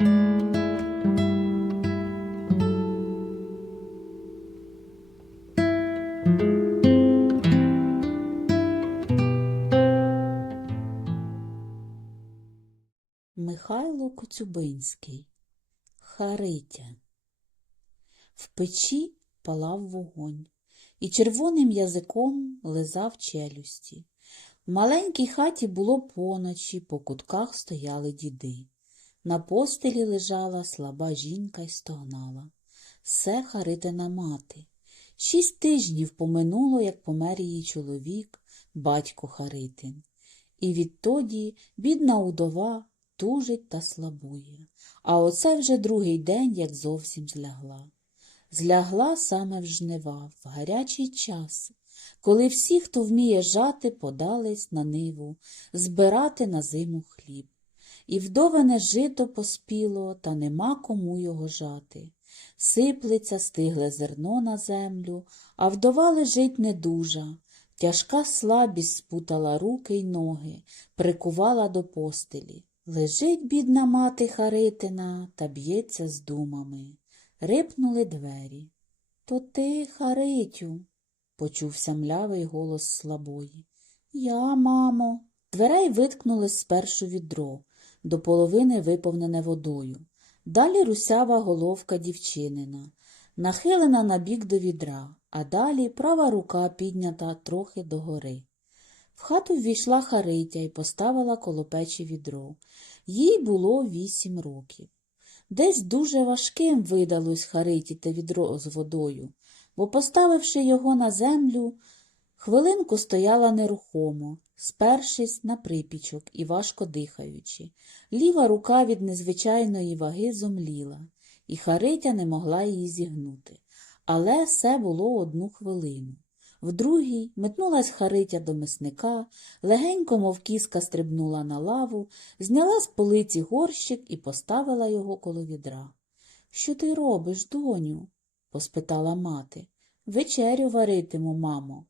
Михайло Коцюбинський Харитя В печі палав вогонь і червоним язиком лизав челюсті. В маленькій хаті було поночі, по кутках стояли діди. На постелі лежала слаба жінка й стогнала. Все Харитина мати. Шість тижнів поминуло, як помер її чоловік, батько Харитин. І відтоді бідна удова тужить та слабує. А оце вже другий день, як зовсім злягла. Злягла саме в жнива, в гарячий час, коли всі, хто вміє жати, подались на ниву, збирати на зиму хліб. І вдоване жито поспіло, та нема кому його жати. Сиплеться стигле зерно на землю, а вдова лежить недужа. Тяжка слабість спутала руки й ноги, прикувала до постелі. Лежить бідна мати Харитина та б'ється з думами. Рипнули двері. То ти, Харитю, почувся млявий голос слабої. Я, мамо. Дверей виткнули спершу відро, до половини виповнене водою. Далі русява головка дівчинина, нахилена на бік до відра, а далі права рука піднята трохи догори. В хату ввійшла Харитя і поставила коло печі відро. Їй було вісім років. Десь дуже важким видалось Хариті те відро з водою, бо, поставивши його на землю, хвилинку стояла нерухомо, спершись на припічок і важко дихаючи. Ліва рука від незвичайної ваги зомліла, і Харитя не могла її зігнути. Але все було одну хвилину. В другій метнулась Харитя до мисника, легенько, мов кіска, стрибнула на лаву, зняла з полиці горщик і поставила його коло відра. Що ти робиш, доню? поспитала мати. Вечерю варитиму, мамо.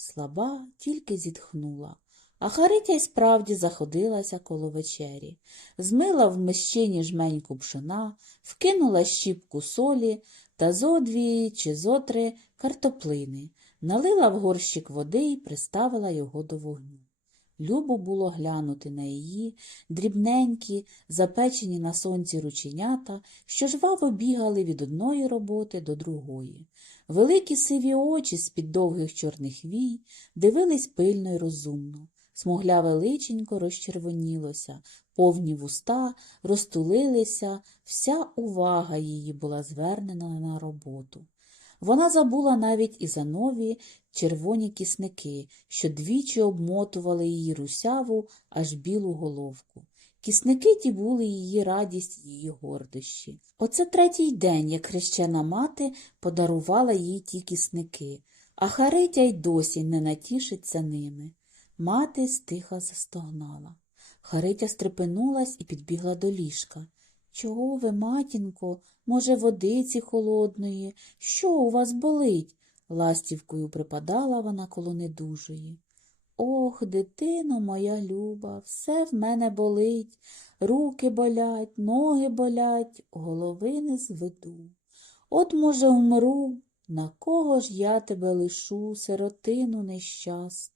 Слаба тільки зітхнула. А Харитя й справді заходилася коло вечері, змила в мищині жменьку пшона, вкинула щіпку солі та зо дві чи зо три картоплини, налила в горщик води і приставила його до вогню. Любо було глянути на її дрібненькі, запечені на сонці рученята, що жваво бігали від одної роботи до другої. Великі сиві очі з-під довгих чорних вій дивились пильно й розумно. Смугляве личенько розчервонілося, повні вуста розтулилися, вся увага її була звернена на роботу. Вона забула навіть і за нові червоні кісники, що двічі обмотували її русяву, аж білу головку. Кісники ті були її радість, її гордощі. Оце третій день, як хрещена мати подарувала їй ті кісники, а Харитя й досі не натішиться ними. Мати стиха застогнала. Харитя стрепенулась і підбігла до ліжка. Чого ви, матінко, може, водиці холодної? Що у вас болить? Ластівкою припадала вона коло недужої. Ох, дитино моя люба, все в мене болить, руки болять, ноги болять, голови не зведу. От, може, вмру, на кого ж я тебе лишу, сиротину нещасну?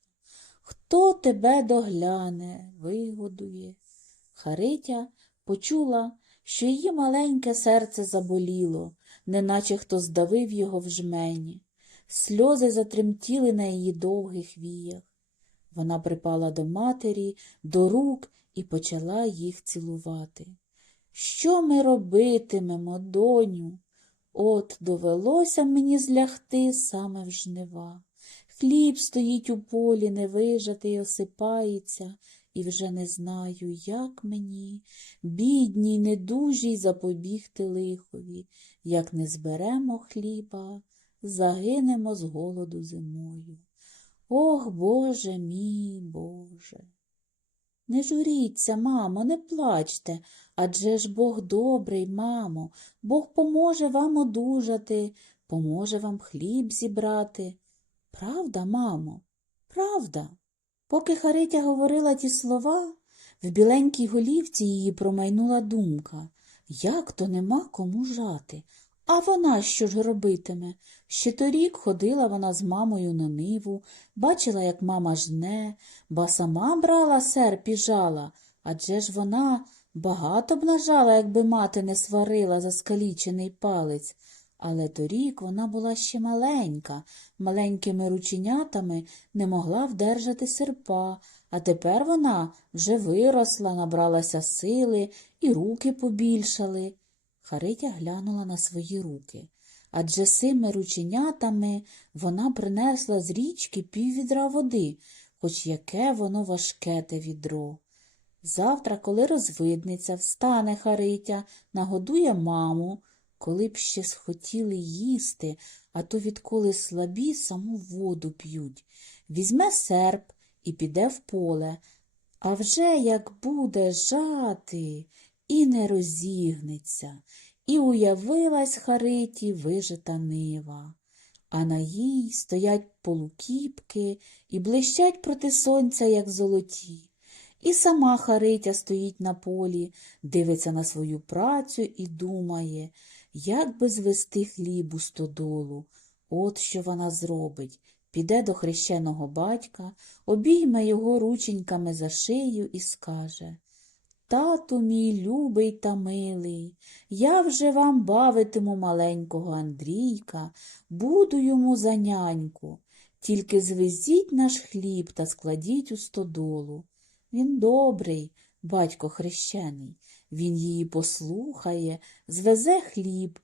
Хто тебе догляне, вигодує? Харитя почула, що її маленьке серце заболіло, неначе хто здавив його в жмені. Сльози затремтіли на її довгих віях. Вона припала до матері, до рук і почала їх цілувати. Що ми робитимемо, доню? От довелося мені злягти саме в жнива. Хліб стоїть у полі, невижатий, осипається, і вже не знаю, як мені, бідній, недужій, запобігти лихові, як не зберемо хліба, загинемо з голоду зимою. Ох, Боже мій, Боже. Не журіться, мамо, не плачте, адже ж Бог добрий, мамо, Бог поможе вам одужати, поможе вам хліб зібрати. Правда, мамо, правда. Поки Харитя говорила ті слова, в біленькій голівці її промайнула думка. Як то нема кому жати? А вона що ж робитиме? Ще торік ходила вона з мамою на ниву, бачила, як мама жне, ба сама брала серп і жала, адже ж вона багато б нажала, якби мати не сварила за скалічений палець. Але торік вона була ще маленька, маленькими рученятами не могла вдержати серпа, а тепер вона вже виросла, набралася сили, і руки побільшали. Харитя глянула на свої руки. Адже сими рученятами вона принесла з річки піввідра води, хоч яке воно важке те відро. Завтра, коли розвиднеться, встане Харитя, нагодує маму, коли б ще схотіли їсти, а то відколи слабі саму воду п'ють. Візьме серп і піде в поле. А вже як буде жати і не розігнеться, і уявилась Хариті вижита нива. А на їй стоять полукіпки і блищать проти сонця, як золоті. І сама Харитя стоїть на полі, дивиться на свою працю і думає, як би звести хліб у стодолу. От що вона зробить. Піде до хрещеного батька, обійме його рученьками за шию і скаже Тату мій любий та милий, я вже вам бавитиму маленького Андрійка, буду йому за няньку. Тільки звезіть наш хліб та складіть у стодолу. Він добрий, батько хрещений, він її послухає, звезе хліб.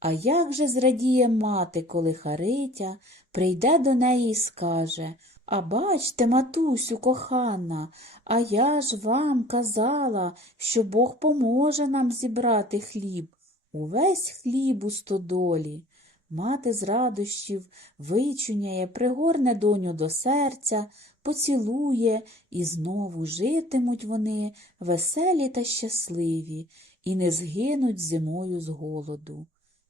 А як же зрадіє мати, коли Харитя прийде до неї і скаже А бачте, матусю кохана, а я ж вам казала, що Бог поможе нам зібрати хліб, увесь хліб у стодолі. Мати з радощів вичуняє, пригорне доню до серця, поцілує, і знову житимуть вони веселі та щасливі, і не згинуть зимою з голоду.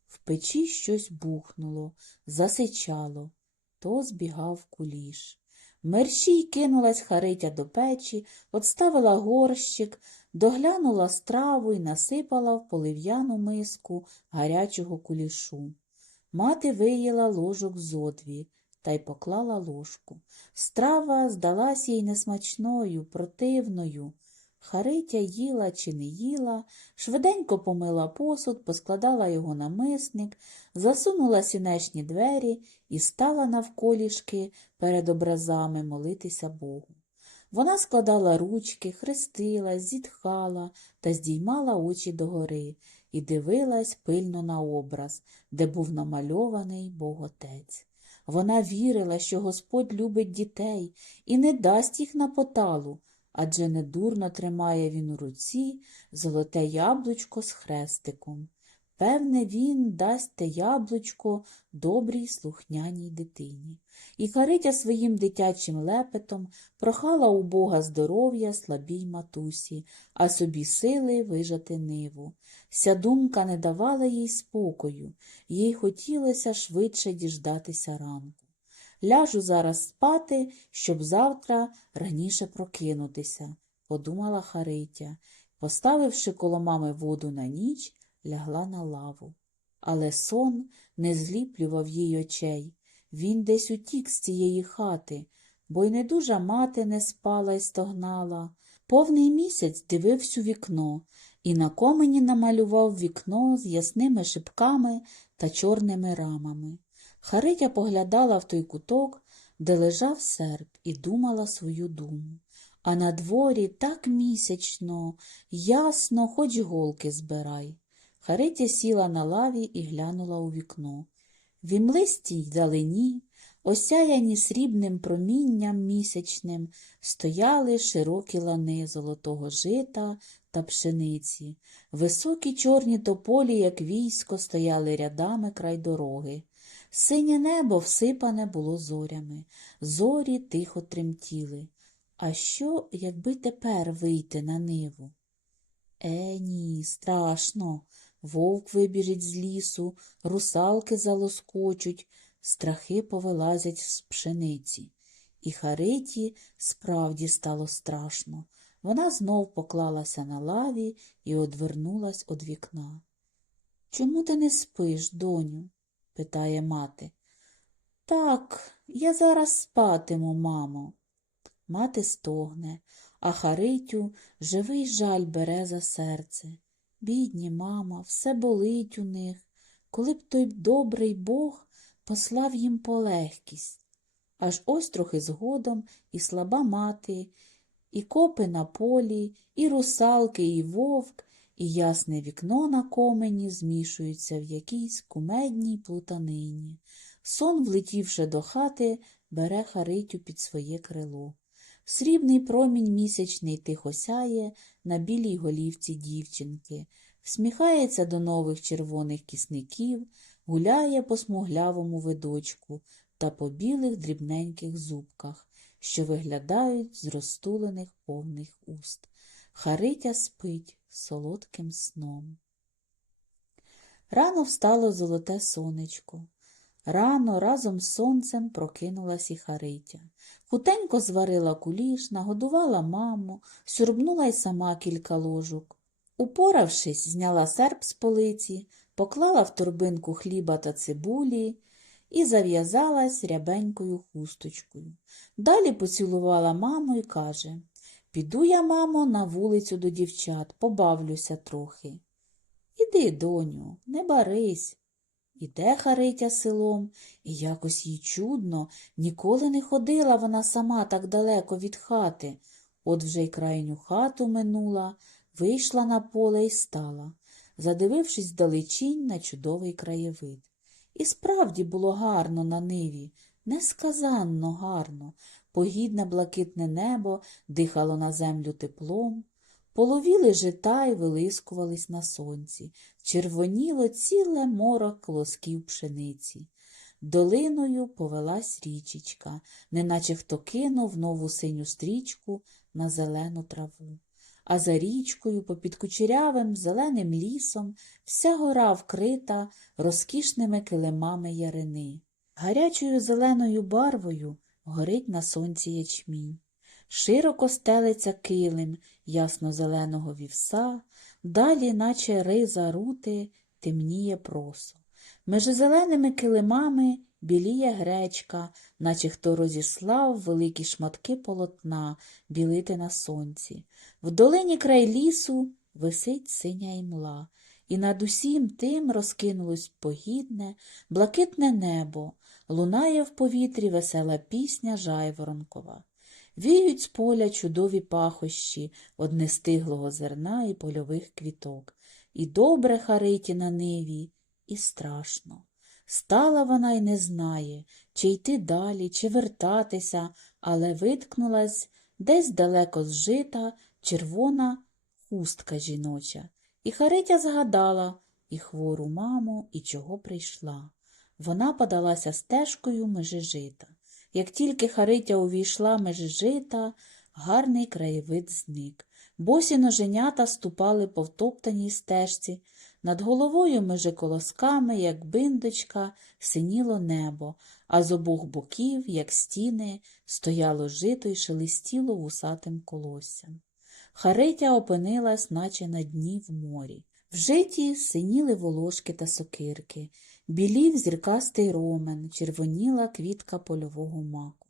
В печі щось бухнуло, засичало, то збігав куліш. Мерщій кинулась Харитя до печі, отставила горщик, доглянула страву і насипала в полив'яну миску гарячого кулішу. Мати виїла ложок зо дві та й поклала ложку. Страва здалась їй несмачною, противною. Харитя їла чи не їла, швиденько помила посуд, поскладала його на мисник, засунула сінешні двері і стала навколішки перед образами молитися Богу. Вона складала ручки, хрестилась, зітхала та здіймала очі догори і дивилась пильно на образ, де був намальований Боготець. Вона вірила, що Господь любить дітей і не дасть їх на поталу, адже недурно тримає він у руці золоте яблучко з хрестиком. Певне, він дасть те яблучко добрій слухняній дитині. І Харитя своїм дитячим лепетом прохала у Бога здоров'я слабій матусі, а собі сили вижати ниву. Ся думка не давала їй спокою, їй хотілося швидше діждатися ранку. Ляжу зараз спати, щоб завтра раніше прокинутися, подумала Харитя. Поставивши коло мами воду на ніч, лягла на лаву. Але сон не зліплював їй очей. Він десь утік з цієї хати, бо й недужа мати не спала й стогнала. Повний місяць дивився у вікно і на комені намалював вікно з ясними шибками та чорними рамами. Харитя поглядала в той куток, де лежав серп, і думала свою думу. А на дворі так місячно, ясно, хоч голки збирай. Харитя сіла на лаві і глянула у вікно. В імлистій далині, осяяні срібним промінням місячним, стояли широкі лани золотого жита та пшениці. Високі чорні тополі, як військо, стояли рядами край дороги. Синє небо всипане було зорями, зорі тихо тремтіли. А що, якби тепер вийти на ниву? Е, ні, страшно. Вовк вибіжить з лісу, русалки залоскочуть, страхи повилазять з пшениці. І Хариті справді стало страшно. Вона знов поклалася на лаві і одвернулась од вікна. Чому ти не спиш, доню? Питає мати. Так, я зараз спатиму, мамо. Мати стогне, а Харитю живий жаль бере за серце. Бідні, мама, все болить у них, коли б той добрий Бог послав їм полегкість. Аж ось трохи згодом і слаба мати, і копи на полі, і русалки, і вовк, і ясне вікно на комені змішуються в якійсь кумедній плутанині. Сон, влетівши до хати, бере Харитю під своє крило. Срібний промінь місячний тихо сяє на білій голівці дівчинки, всміхається до нових червоних кісників, гуляє по смуглявому видочку та по білих дрібненьких зубках, що виглядають з розтулених повних уст. Харитя спить солодким сном. Рано встало золоте сонечко. Рано разом з сонцем прокинулась і Харитя. Хутенько зварила куліш, нагодувала маму, сюрбнула й сама кілька ложок. Упоравшись, зняла серп з полиці, поклала в торбинку хліба та цибулі і зав'язалась рябенькою хусточкою. Далі поцілувала маму і каже Піду я, мамо, на вулицю до дівчат, побавлюся трохи. Іди, доню, не барись. Іде Харитя селом, і якось їй чудно, ніколи не ходила вона сама так далеко від хати. От вже й крайню хату минула, вийшла на поле і стала, задивившись вдалечінь на чудовий краєвид. І справді було гарно на ниві, несказанно гарно, погідне блакитне небо дихало на землю теплом, половіли жита й вилискувались на сонці, червоніло ціле моро колосків пшениці. Долиною повелась річечка, неначе хто кинув нову синю стрічку на зелену траву. А за річкою, попід кучерявим зеленим лісом, вся гора вкрита розкішними килимами ярини. Гарячою зеленою барвою горить на сонці ячмінь. Широко стелиться килим ясно-зеленого вівса, далі, наче риза рути, темніє просо. Меж зеленими килимами біліє гречка, наче хто розіслав великі шматки полотна білити на сонці. В долині край лісу висить синя імла, і над усім тим розкинулось погідне, блакитне небо, лунає в повітрі весела пісня жайворонкова. Віють з поля чудові пахощі од нестиглого зерна і польових квіток. І добре хариті на ниві, і страшно. Стала вона й не знає, чи йти далі, чи вертатися, але виткнулась десь далеко з жита червона хустка жіноча. І Харитя згадала і хвору маму, і чого прийшла. Вона подалася стежкою межи жита. Як тільки Харитя увійшла межі жита, гарний краєвид зник. Босі ноженята ступали по втоптаній стежці. Над головою межи колосками, як биндочка, синіло небо, а з обох боків, як стіни, стояло жито й шелестіло вусатим колоссям. Харитя опинилась, наче на дні в морі. В житі синіли волошки та сокирки, білів зіркастий ромен, червоніла квітка польового маку.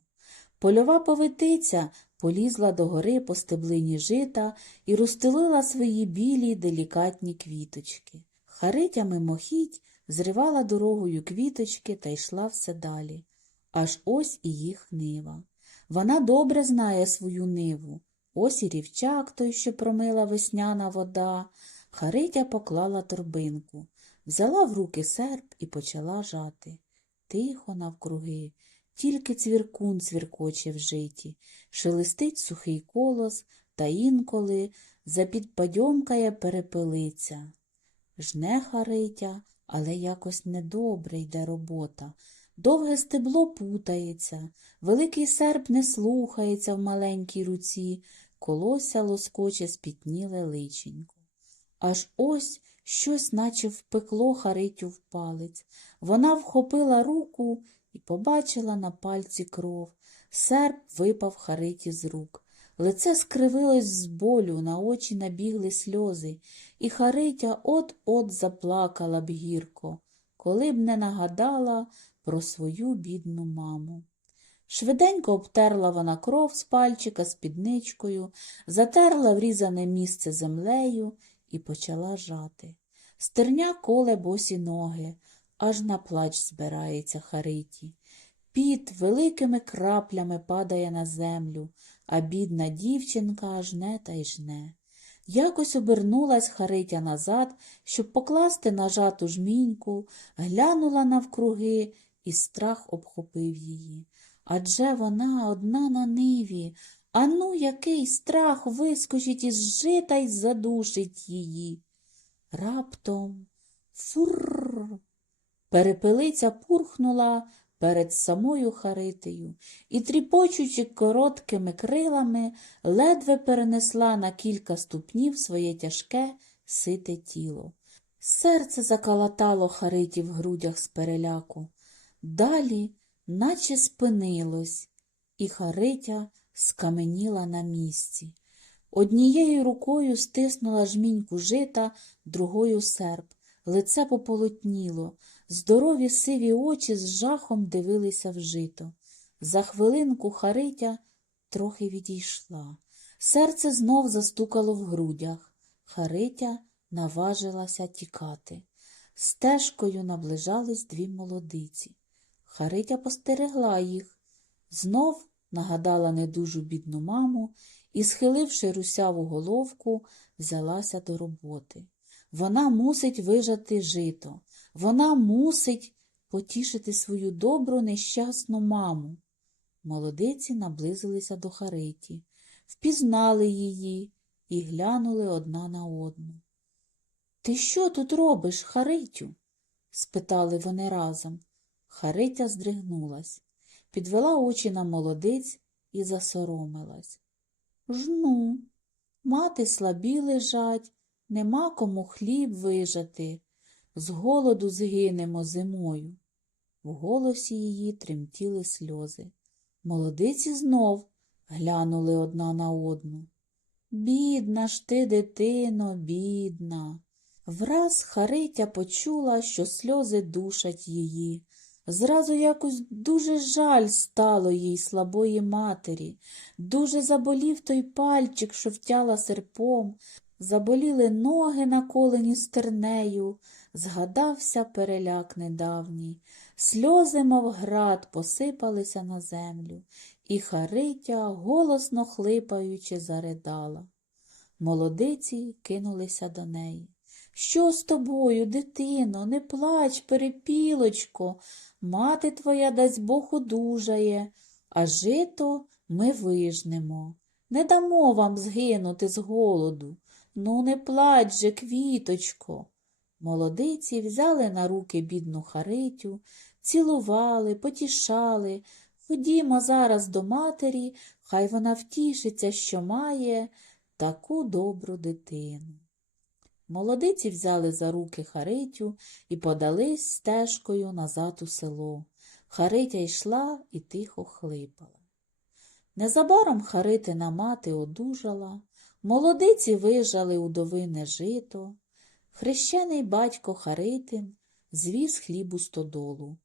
Польова повитиця полізла до гори по стеблині жита і розстелила свої білі делікатні квіточки. Харитя мимохідь зривала дорогою квіточки та йшла все далі. Аж ось і їх нива. Вона добре знає свою ниву. Ось і рівчак той, що промила весняна вода. Харитя поклала торбинку, взяла в руки серп і почала жати. Тихо навкруги, тільки цвіркун цвіркоче в житі, шелестить сухий колос, та інколи запідпадьомкає перепелиця. Жне Харитя, але якось недобре йде робота. Довге стебло путається, великий серп не слухається в маленькій руці, колося лоскоче спітніле личенько. Аж ось щось, наче впекло Харитю в палець. Вона вхопила руку і побачила на пальці кров. Серп випав Хариті з рук. Лице скривилось з болю, на очі набігли сльози, і Харитя от-от заплакала б гірко, коли б не нагадала про свою бідну маму. Швиденько обтерла вона кров з пальчика спідничкою, затерла врізане місце землею і почала жати. Стерня коле босі ноги, аж на плач збирається Хариті. Піт великими краплями падає на землю, а бідна дівчинка жне та й жне. Якось обернулась Харитя назад, щоб покласти на жату жміньку, глянула навкруги, і страх обхопив її. Адже вона одна на ниві. Ану, який страх вискочить із жита й задушить її. Раптом фур. Перепелиця пурхнула перед самою Харитею і, тріпочучи короткими крилами, ледве перенесла на кілька ступнів своє тяжке, сите тіло. Серце закалатало Хариті в грудях з переляку. Далі, наче спинилось, і Харитя скаменіла на місці. Однією рукою стиснула жміньку жита, другою серп. Лице пополотніло, здорові сиві очі з жахом дивилися в жито. За хвилинку Харитя трохи відійшла. Серце знов застукало в грудях. Харитя наважилася тікати. Стежкою наближались дві молодиці. Харитя постерегла їх, знов нагадала недужу бідну маму і, схиливши русяву головку, взялася до роботи. Вона мусить вижати жито, вона мусить потішити свою добру нещасну маму. Молодиці наблизилися до Хариті, впізнали її і глянули одна на одну. Ти що тут робиш, Харитю? спитали вони разом. Харитя здригнулась, підвела очі на молодиць і засоромилась. Жну, мати слабі лежать, нема кому хліб вижати, з голоду згинемо зимою. В голосі її тремтіли сльози. Молодиці знов глянули одна на одну. Бідна ж ти, дитино, бідна. Враз Харитя почула, що сльози душать її. Зразу якось дуже жаль стало їй слабої матері, дуже заболів той пальчик, що втяла серпом, заболіли ноги наколені стернею, згадався переляк недавній. Сльози, мов град, посипалися на землю, і Харитя, голосно хлипаючи, заридала. Молодиці кинулися до неї. Що з тобою, дитино, не плач, перепілочко, мати твоя, дасть Бог, одужає, а жито ми вижнемо. Не дамо вам згинути з голоду. Ну, не плач же, квіточко. Молодиці взяли на руки бідну Харитю, цілували, потішали. Ходімо зараз до матері, хай вона втішиться, що має таку добру дитину. Молодиці взяли за руки Харитю і подались стежкою назад у село. Харитя йшла і тихо хлипала. Незабаром Харитина мати одужала, молодиці вижали удовине жито. Хрещений батько Харитин звіз хліб у стодолу,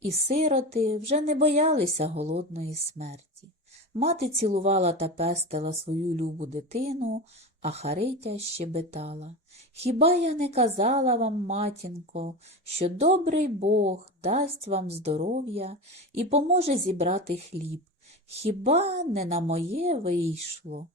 і сироти вже не боялися голодної смерті. Мати цілувала та пестила свою любу дитину, а Харитя щебетала. Хіба я не казала вам, матінко, що добрий Бог дасть вам здоров'я і поможе зібрати хліб? Хіба не на моє вийшло?